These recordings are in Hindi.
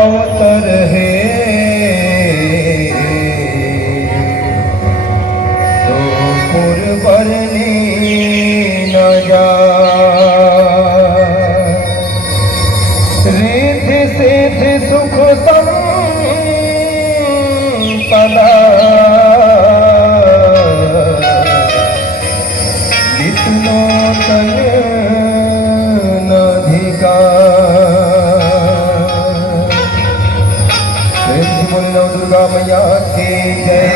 मावतर है तो पुरबरनी न जा रिद्धि सिद्धि सुख संपदा नित्नो तन दुर्गा मैया की जय।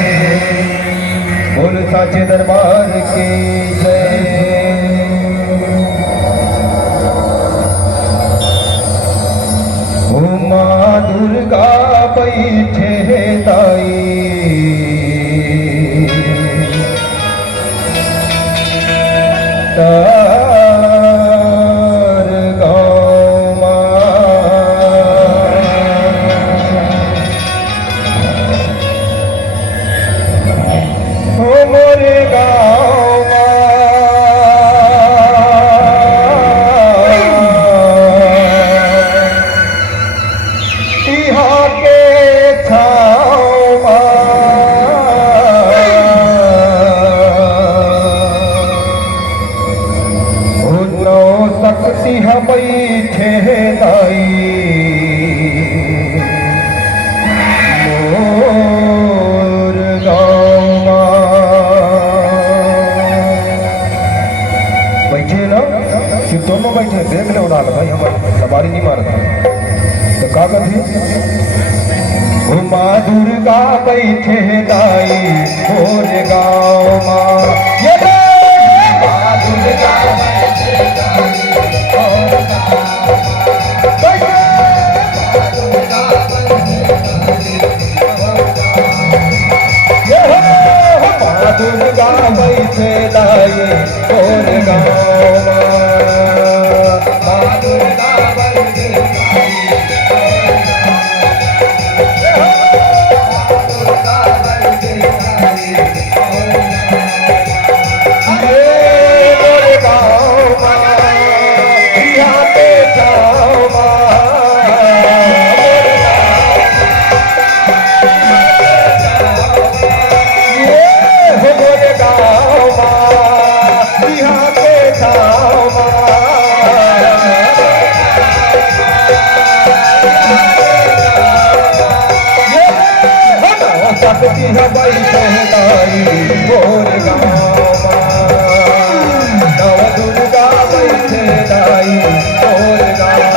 बोल साचे दरबार की जय। ओ माँ दुर्गा बैठे दाई बैठे दाई मोर गाँव बैठे ना कि दोनों बैठे देख लो उड़ा भाई हमारे सवारी नहीं मारता तो का कथी ओ माँ दुर्गा बैठे दाई मोर गाँव माँ ये माँ दुर्गा बैठे दाई दुर्गा बैठे दाई तोर गाँव माँ दुर्गा बैठे सकती है बैठे दाई मोर गाँव नव दुर्गा बैठे दाई मोर गाँव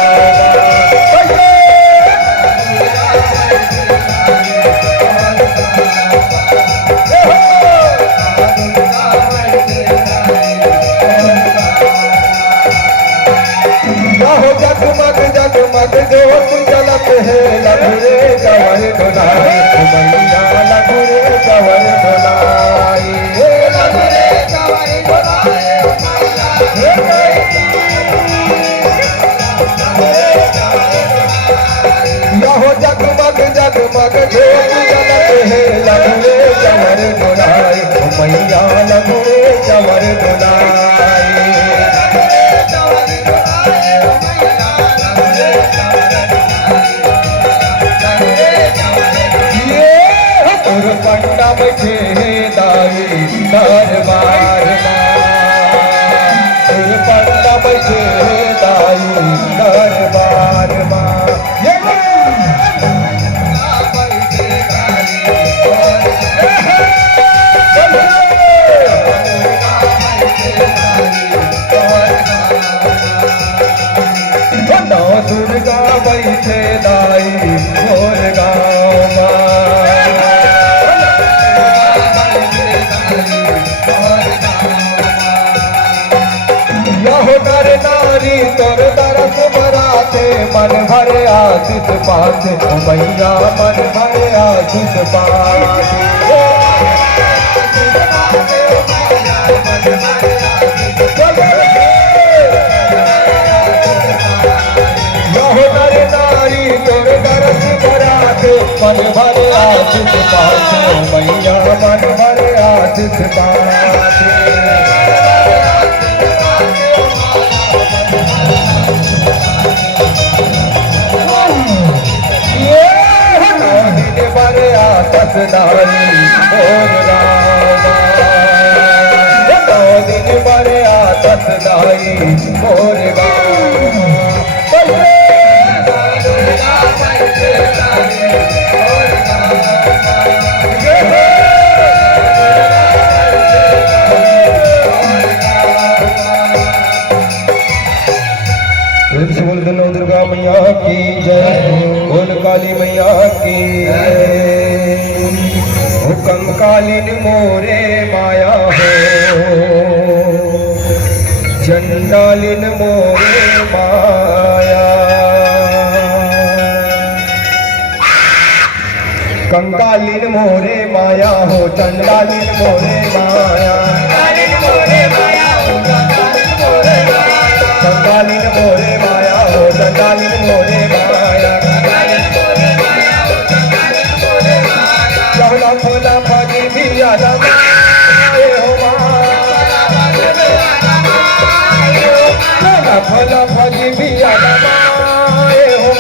जगमग जगमग ज्योत जलत है लघुरे जवर ढुलाई मैया लघुरे जवर ढुलाई लघुरे जवर ढुलाई यहो जगमग जगमग ज्योत जलत है लघुरे जवर ढुलाई मैया लघुरे जवर ढुलाई पंडा बैठे दाई दरबार पंडा बैठे दाई दरबार दुर्गा बैठे दाई मोर गाँव नर नारी तोर दरस बराते मन भरे आशीष पाते मैया मन भरे आशीष पाते यहो नर नारी तोर दरस बराते मन भरे आशीष पाते मैया मन भरे आशीष पाते तसदाई मोर रामा 9 दिन मरिया तसदाई मोर रामा बोल नौ दुर्गा मैया की जय बोल काली मैया की जय हो कंकालिन मोरे माया हो चंडालिन मोरे माया कंकालिन मोरे माया हो चंडालिन मोरे माया कंकालिन मोरे माया हो चंडालिन मोरे माया चहला फला फजी भी आदम हो चहला फला फजी भी आदम हो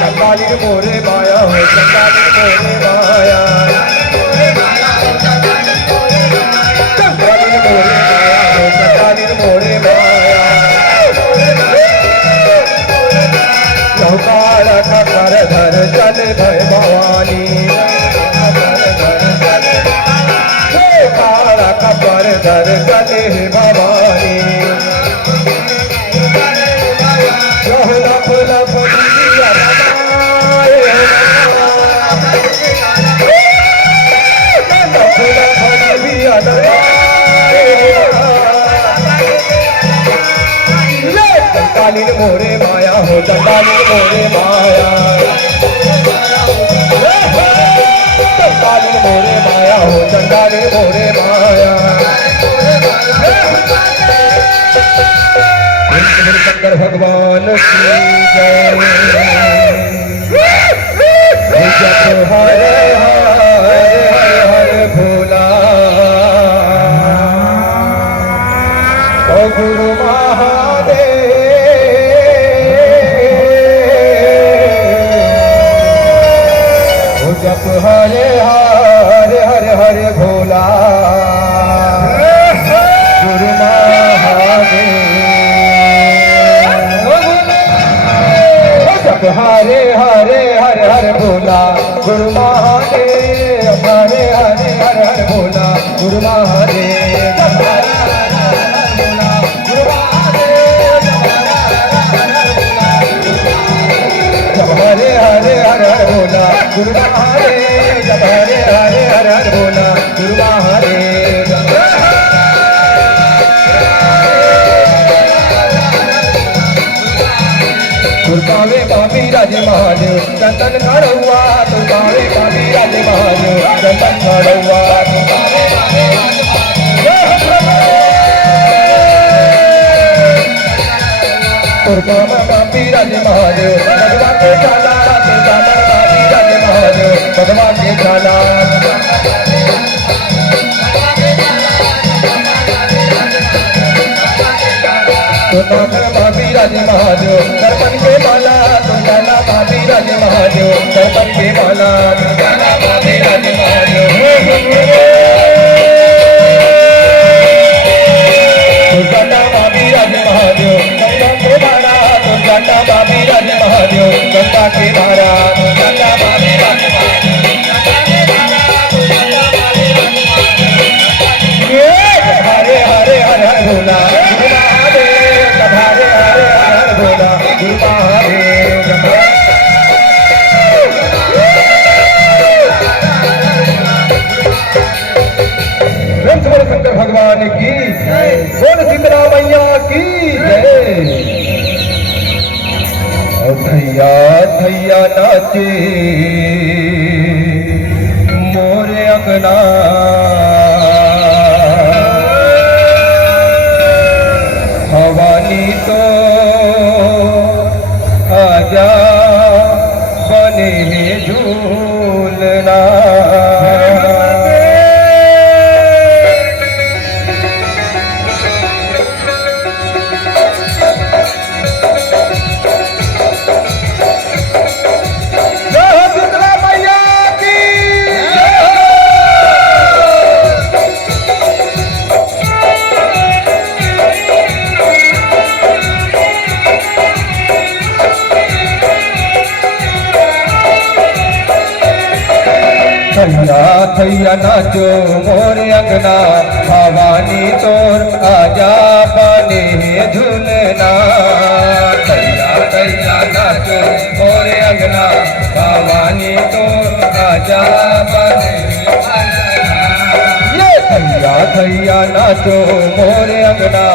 चंडालिन मोरे माया हो चंडालिन मोरे माया मोरे माया काल कर धर चल भय भवानी काल कर धर चल भवानी लफ लफ चंडालिन मोरे माया हो चंडालिन मोरे माया चंडालिन मोरे माया हो चंडालिन मोरे माया शंकर भगवान की जय जप हरे हरे हरे भोला ओ गुरु जप हरे हरे हरे हरे भोला गुरु महादेव जप हरे हरे हरे हरे भोला गुरु महादेव हरे हरे हरे हरे भोला गुरु महादेव हरे हरे हरे हरे बोला गुरु महादेव जब हरे हरे हरे हरे बोला गुरु महादेव तुरकावे बाबी राजे महादेव चंदन खड़ुआ तुरकावे बाबी राजे महादेव चंदन खड़ुआ तुरकावा बाबी राजे महादेव भगवान के चाला बाबी राजे महादेव भगवान के चाला बाबी राजे महादेव दर्पण के माला तुमला बाबी राजे महादेव दर्पण के माला बाबी राजे महादेव तुमला बाबी राजे महादेव गंगा के धारा तुमला बाबी राजे महादेव गंगा के धारा तुमला बाबी राजे हरे हरे हरे हरे भोला हरे हरे हरे भोला गुरु महादेव शंकर भगवान की बोल शीतला मैया की जय थैया थैया नाचे मोरे अंगना भवानी तो आजा बने झूलना थैया नाचो मोर अंगना भवानी तोर आजा बने झूलना थैया थैया नाचो मोर अंगना भवानी तोर आजा बने थैया थैया नाचो मोर अंगना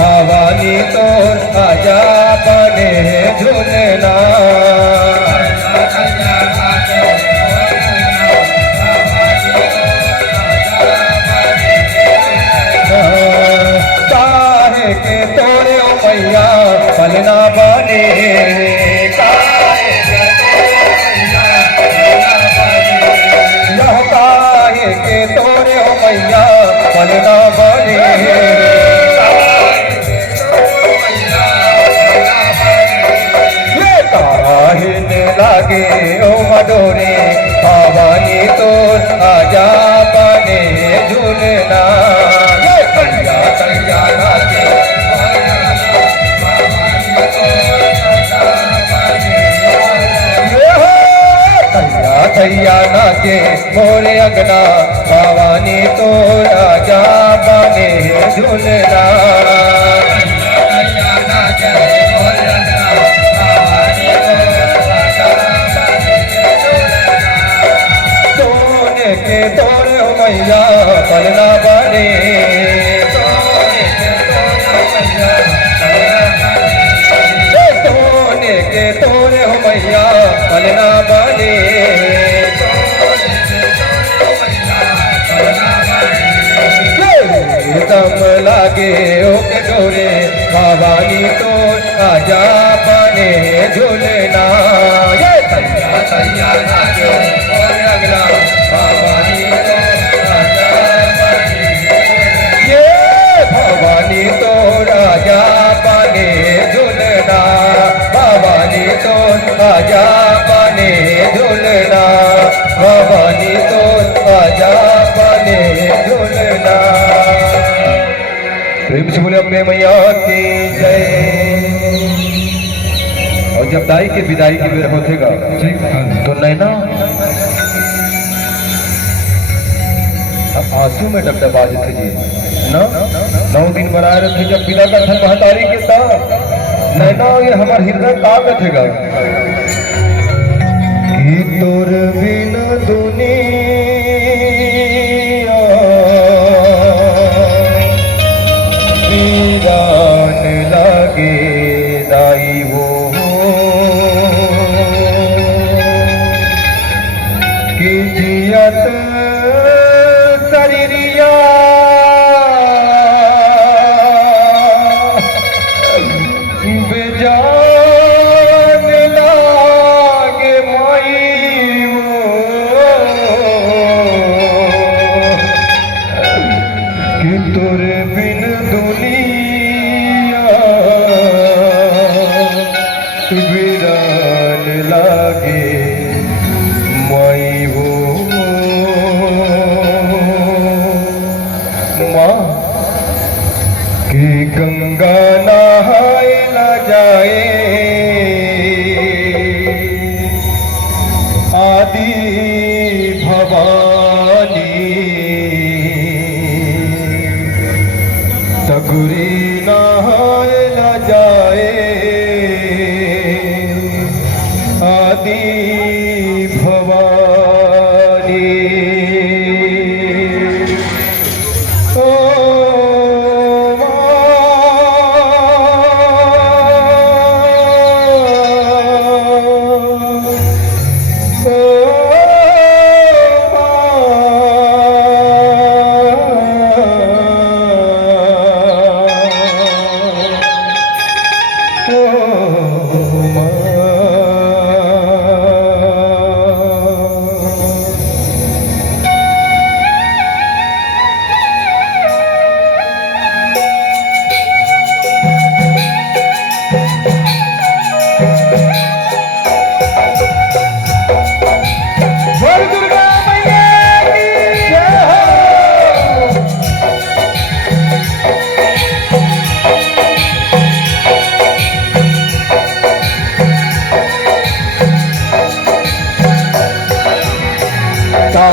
भवानी तोर आजा बने झूलना काहे के तोरे ओ मैया पलना बने काहे के तोरे ओ मैया पलना बने काहे लागे ओ मडोरे भवानी तोर आजा बने झूलना थैया नाचे मोरे अंगना भवानी तोर आजा बने झूलना सोने के तोरे मैया पलना बने सोने के तोरे मैया पलना बने दम लागे ओ कटोरे भवानी तो आजा बने झूलना ये थैया थैया नाचो और अगला भवानी तो आजा बने ये भवानी तो राजा बने झूलना भवानी तो आजा बने झूलना भवानी तो आजा बने झूलना प्रेम से बोले अपने मैया की जय। और जब दाई के विदाई की बेर होतेगा तो नैना अब आंसू में डबडबाज थे जी ना 9 दिन बनाए रखे जब विदा का था महतारी के साथ नैना ये हमार हृदय काग थेगा कि तोर बिन दुनिया वीरान लागे दाई वो कि जियत शरीरिया बेजान लागे माई वो कि तोरे बिन दुनिया वीरान लागे माई वो माँ कि गंगा नहाए न जाए आदि भवानी सगुरी नहाए न जाए आदि भवानी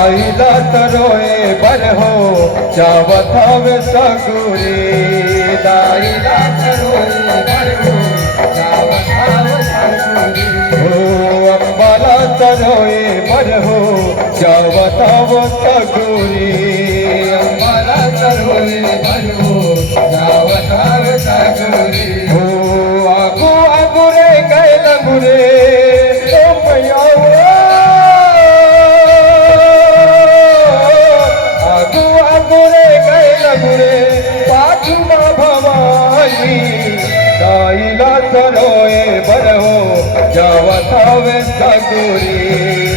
दाईला तरोए बरहो जावत हवे सगुरी दाईला तरोए बरहो जावत हवे सगुरी हो अंबाला तरोए बरहो जावत हवे सगुरी अंबाला तरोए बरहो जावत हवे सगुरी हो आगू आगू रे गैल मुरे ओ मैया दाईला तरोए बरहो जावत हवे सगुरी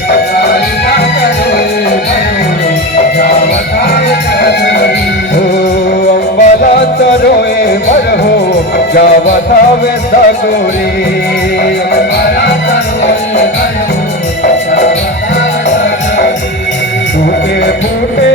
दाईला तरोए बरहो जावत हवे सगुरी हो अंबाला तरोए बरहो जावत हवे सगुरी अंबाला तरोए बरहो जावत हवे सगुरी फूटे फूटे